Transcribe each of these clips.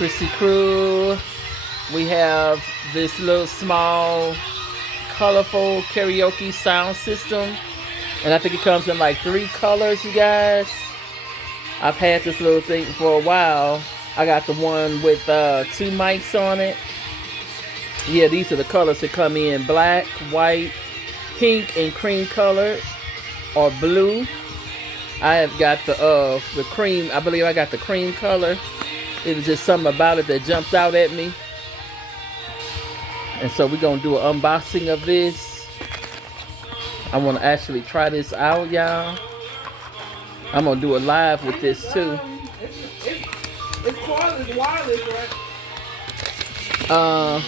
Chrissy Crew. We have this little small, colorful karaoke sound system. And I think it comes in like 3 colors, you guys. I've had this little thing for a while. I got the one with 2 mics on it. Yeah, these are the colors that come in: black, white, pink, and cream colored, or blue. I have got the cream. I believe I got the cream color. It was just something about it that jumped out at me. And so we're gonna do an unboxing of this. I want to actually try this out, y'all. I'm gonna do it live with this too. It's wireless, right?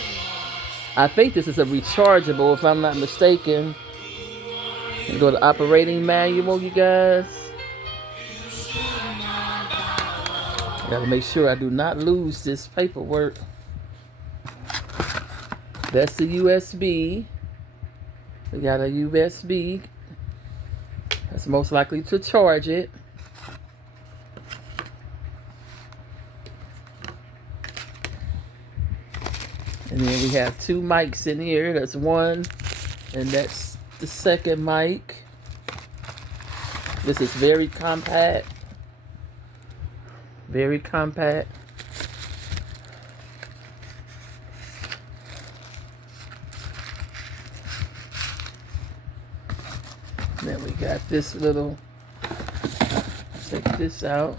I think this is a rechargeable, if I'm not mistaken. Go to operating manual, you guys. Gotta make sure I do not lose this paperwork. That's the USB. We got a USB. That's most likely to charge it. And then we have 2 mics in here. That's one, and that's the second mic. This is very compact. Very compact. Then we got this little, take this out.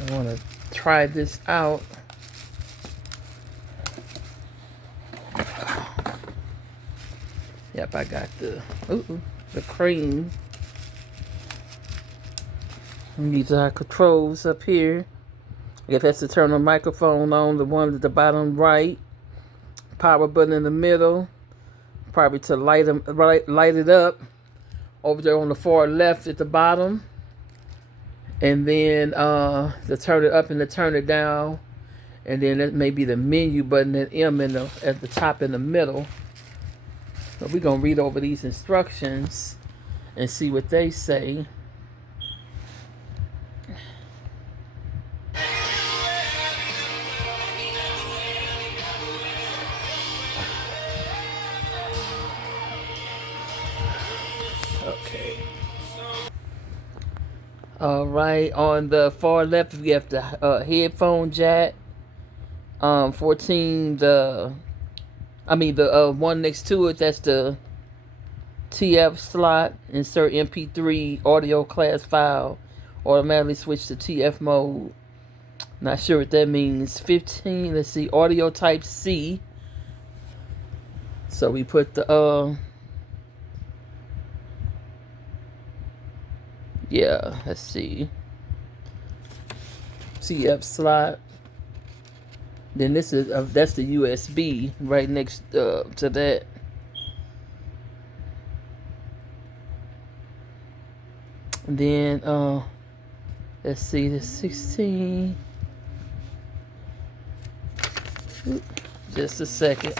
I want to try this out. Yep, I got the cream. And these are our controls up here. I guess that's to turn the microphone on, the one at the bottom right. Power button in the middle. Probably to light it up. Over there on the far left at the bottom. And then to turn it up and to turn it down. And then that may be the menu button at M at the top in the middle. So we're going to read over these instructions and see what they say. Okay. All right, on the far left we have the headphone jack. 14, the one next to it, that's the TF slot. Insert MP3 audio class file. Automatically switch to TF mode. Not sure what that means. 15, let's see, audio type C. So we put the yeah, let's see, TF slot. Then this is that's the USB right next to that. And then let's see, the 16. Just a second.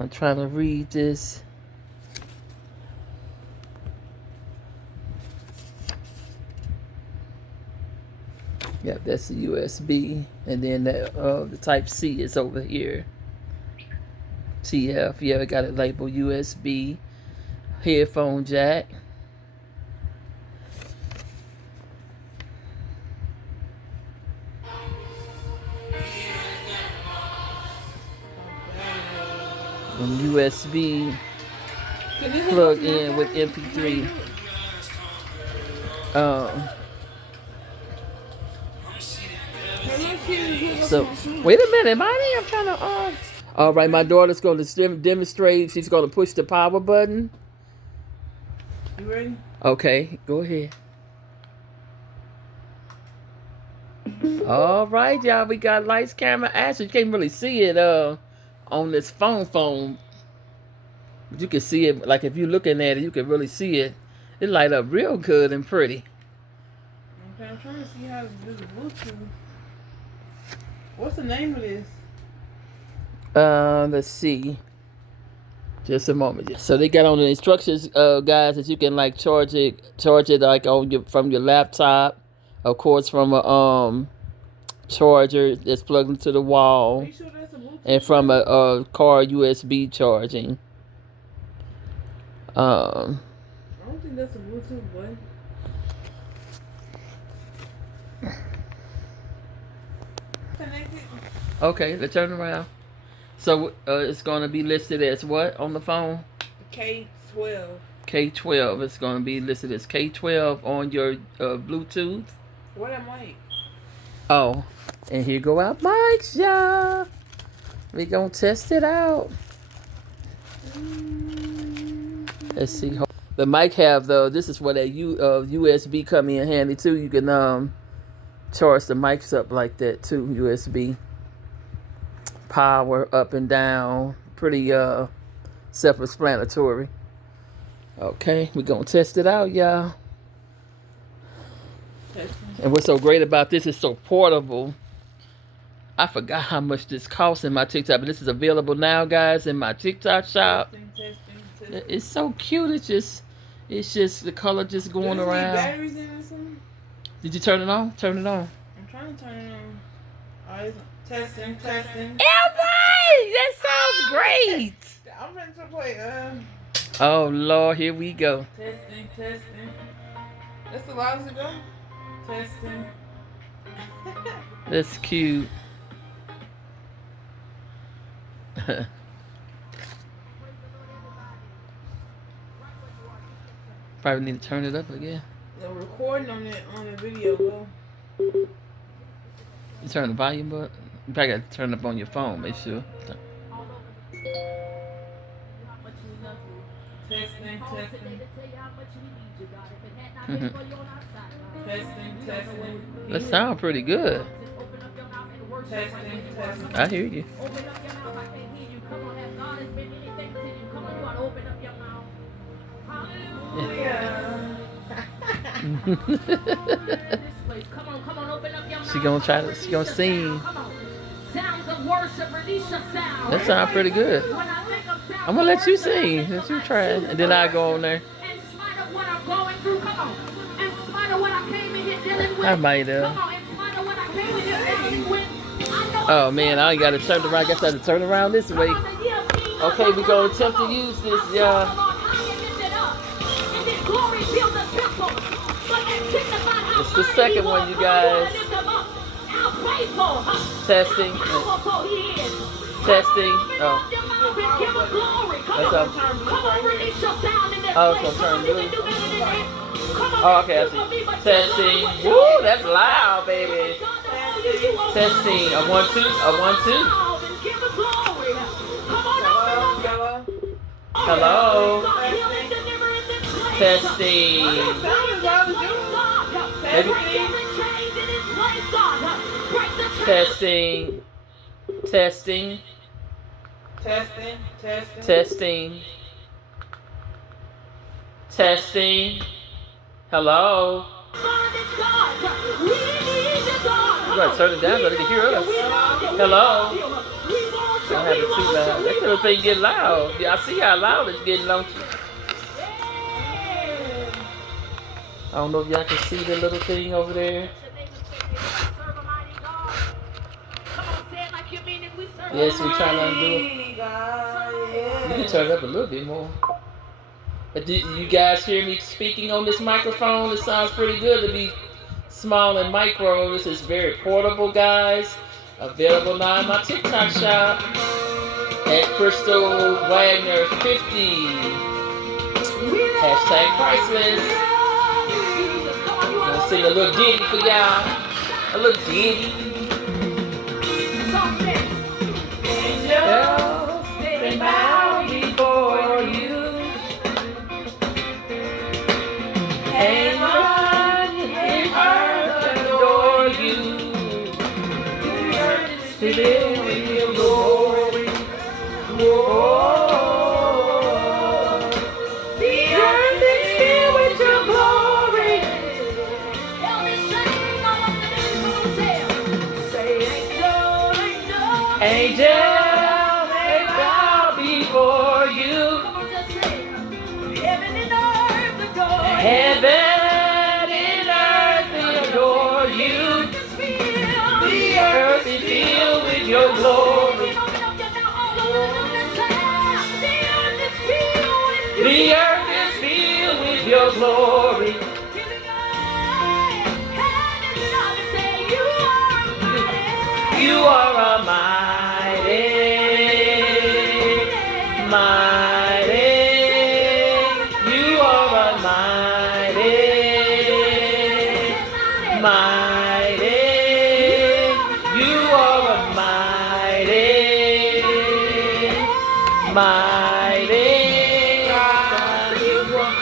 I'm trying to read this. Yep, that's the USB, and then that the Type C is over here. TF, yeah, I got it labeled USB. Headphone jack. And USB plug in with MP3. So wait a minute, Imani, I'm trying to all right, my daughter's going to demonstrate. She's going to push the power button. You ready? Okay, go ahead. All right, y'all, we got lights, camera, action. You can't really see it on this phone, but you can see it. Like if you're looking at it, you can really see it. It light up real good and pretty. Okay, I'm trying to see how to do the Bluetooth. What's the name of this? Let's see. Just a moment. So they got on the instructions, guys, that you can like charge it like on your from your laptop, of course, from a charger that's plugged into the wall, Are you sure that's a Bluetooth? and from a car USB charging. I don't think that's a Bluetooth button. Connected. Okay, let's turn around. So it's going to be listed as what on the phone? K12. K12. It's going to be listed as K12 on your Bluetooth. What am I? Oh, and here go our mics, y'all. We gonna test it out. Let's see. The mic have this is where that USB come in handy too. You can charge the mics up like that too. USB power up and down. Pretty self-explanatory. Okay, we gonna test it out, y'all. And what's so great about this is so portable. I forgot how much this costs in my TikTok, but this is available now, guys, in my TikTok shop. Testing. It's so cute. It's just the color just going Does it need around. batteries in it or something? Did you turn it on? Turn it on. I'm trying to turn it on. Alright, testing. Alright, that sounds great. I'm ready to play. Oh Lord, here we go. Testing. That's the loudest it go. Testing. That's cute. Probably need to turn it up again. The recording on the video, though. You turn the volume up. You probably got to turn it up on your phone. Make sure. Testing. That sounds pretty good. Testing. I hear you. She gonna sing. That sounds pretty good. I'm gonna let you sing. Let you try it, and then I go on there. I might have. Oh man, I ain't gotta turn around. I guess I have to turn around this way. Okay, we're gonna attempt to use this, y'all. It's the second one, you guys. Testing. Oh. That's up. Oh, it's gonna turn blue. Oh, okay, I see. Testing. Woo, that's loud, baby. Testing. A 1 2. A 1 2. Hello. Testing. Testing. Hello. You gotta turn it down so they can hear us. Hello. Don't have it too loud. That little thing get loud. Yeah, I see how loud it's getting, don't you? I don't know if y'all can see the little thing over there. Yes, we're trying to undo it. You can turn it up a little bit more. But do you guys hear me speaking on this microphone? It sounds pretty good to be small and micro. This is very portable, guys. Available now in my TikTok shop at crystalwagner50. Hashtag priceless. I'm gonna sing a little ditty for y'all. A little ditty. Angels, they bow before you. And run in earth adore you. The earth is filled with your glory. Whoa. The earth is filled with your glory. Say angel, angel, they bow before you. your glory. You are almighty, mighty. You are almighty, mighty. You are almighty, mighty. God, you are.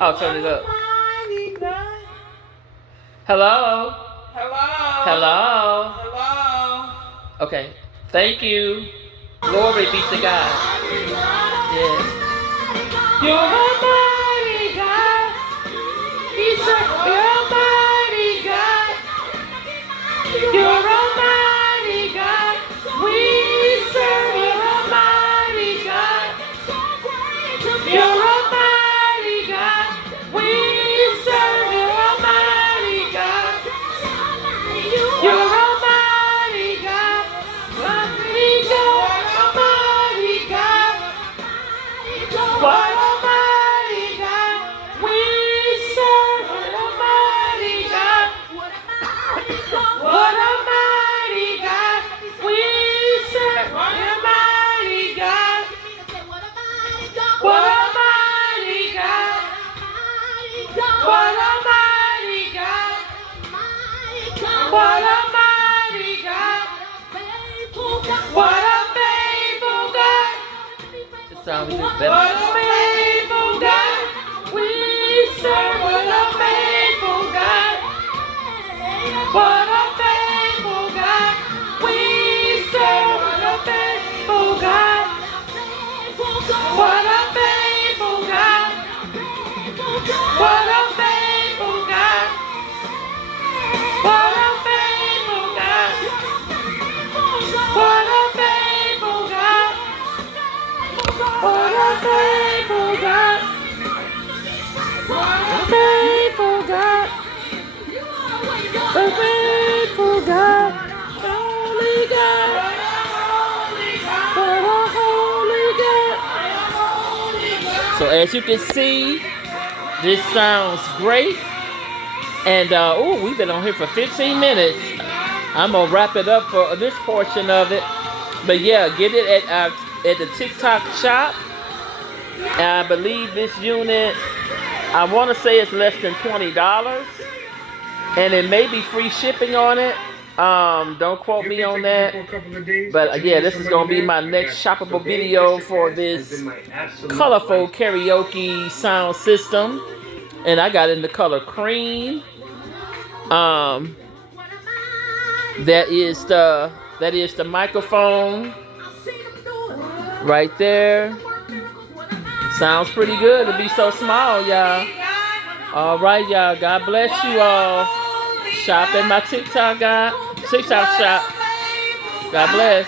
Oh, turn it up. Hello? Hello? Hello? Hello? Okay. Thank you. Glory be to God. Yes. You're a mighty God. You're a mighty God. You're a mighty God. We serve. You're a mighty God. You're a mighty God. We serve. You're a mighty God. You're a mighty God. Mighty God. Almighty God. What a mighty God. We serve. What a mighty God. What a mighty God. We serve. What a mighty God. What a mighty God. What a mighty God. What a mighty God. What a faithful God. This sounds better. What a faithful God. We serve. What a faithful God. What a faithful God. We serve. What a faithful God. What a faithful God. What a faithful God. What a faithful God. What a faithful God. What a faithful God. What a faithful God. A faithful God. Holy God. What a holy God. So as you can see, this sounds great. And oh, we've been on here for 15 minutes. I'm gonna wrap it up for this portion of it. But yeah, get it at the TikTok shop. And I believe this unit, I want to say it's less than $20, and it may be free shipping on it. Don't quote me on that. But yeah, this is gonna be my next shoppable video for this colorful karaoke sound system, and I got in the color cream. That is the microphone right there. Sounds pretty good to be so small, y'all. All right, y'all. God bless you all. Shop at my TikTok shop. God bless.